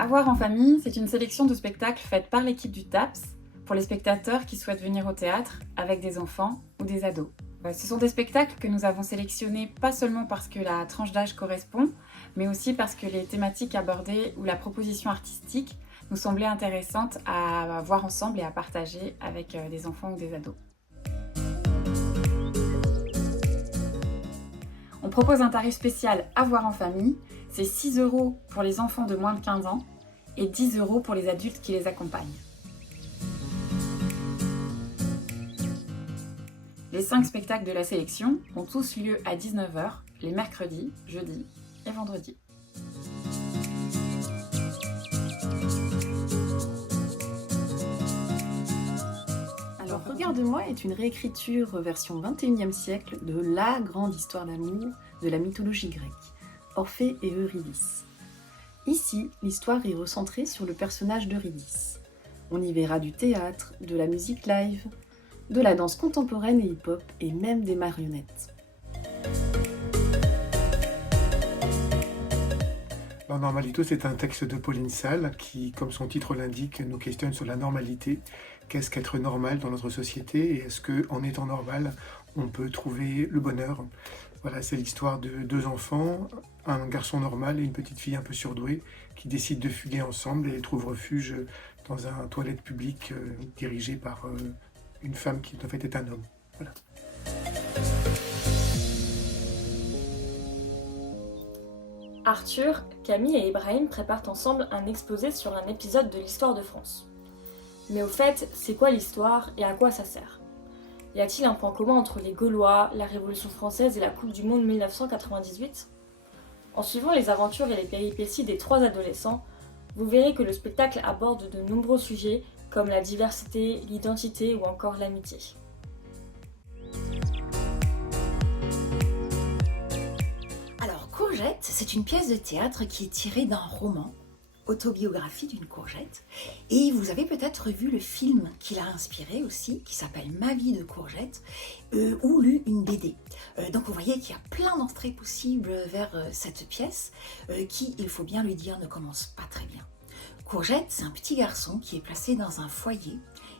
À voir en famille, c'est une sélection de spectacles faite par l'équipe du TAPS pour les spectateurs qui souhaitent venir au théâtre avec des enfants ou des ados. Ce sont des spectacles que nous avons sélectionnés pas seulement parce que la tranche d'âge correspond, mais aussi parce que les thématiques abordées ou la proposition artistique nous semblaient intéressantes à voir ensemble et à partager avec des enfants ou des ados. On propose un tarif spécial à voir en famille, c'est 6 € pour les enfants de moins de 15 ans et 10 € pour les adultes qui les accompagnent. Les 5 spectacles de la sélection ont tous lieu à 19 h les mercredis, jeudis et vendredis. Alors, Regarde-moi est une réécriture version 21e siècle de la grande histoire d'amour de la mythologie grecque, Orphée et Eurydice. Ici, l'histoire est recentrée sur le personnage d'Eurydice. On y verra du théâtre, de la musique live, de la danse contemporaine et hip-hop et même des marionnettes. Normalito, c'est un texte de Pauline Sall qui, comme son titre l'indique, nous questionne sur la normalité. Qu'est-ce qu'être normal dans notre société et est-ce qu'en étant normal, on peut trouver le bonheur? Voilà, c'est l'histoire de 2 enfants, un garçon normal et une petite fille un peu surdouée qui décident de fuguer ensemble et trouvent refuge dans un toilette publique dirigé par une femme qui en fait est un homme. Voilà. Arthur, Camille et Ibrahim préparent ensemble un exposé sur un épisode de l'histoire de France. Mais au fait, c'est quoi l'histoire et à quoi ça sert? Y a-t-il un point commun entre les Gaulois, la Révolution française et la Coupe du Monde 1998? En suivant les aventures et les péripéties des 3 adolescents, vous verrez que le spectacle aborde de nombreux sujets comme la diversité, l'identité ou encore l'amitié. Alors, Courgette, c'est une pièce de théâtre qui est tirée d'un roman, Autobiographie d'une courgette, et vous avez peut-être vu le film qui l'a inspiré aussi, qui s'appelle Ma vie de courgette, ou lu une BD. Donc vous voyez qu'il y a plein d'entrées possibles vers cette pièce, qui, il faut bien lui dire, ne commence pas très bien. Courgette, c'est un petit garçon qui est placé dans un foyer,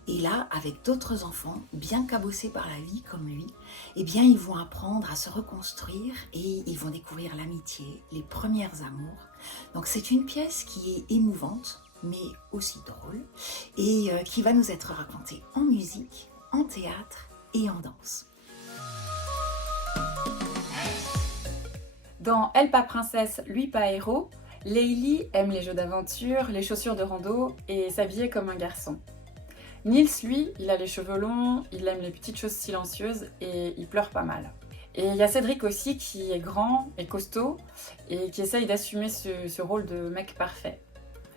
et là, avec d'autres enfants, bien cabossés par la vie comme lui, eh bien, ils vont apprendre à se reconstruire et ils vont découvrir l'amitié, les premières amours. Donc c'est une pièce qui est émouvante, mais aussi drôle, et qui va nous être racontée en musique, en théâtre et en danse. Dans Elle pas princesse, lui pas héros, Leili aime les jeux d'aventure, les chaussures de rando et s'habiller comme un garçon. Nils, lui, il a les cheveux longs, il aime les petites choses silencieuses et il pleure pas mal. Et il y a Cédric aussi qui est grand et costaud et qui essaye d'assumer ce rôle de mec parfait.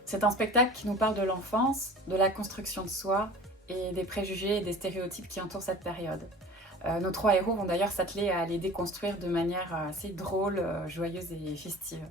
C'est un spectacle qui nous parle de l'enfance, de la construction de soi et des préjugés et des stéréotypes qui entourent cette période. Nos 3 héros vont d'ailleurs s'atteler à les déconstruire de manière assez drôle, joyeuse et festive.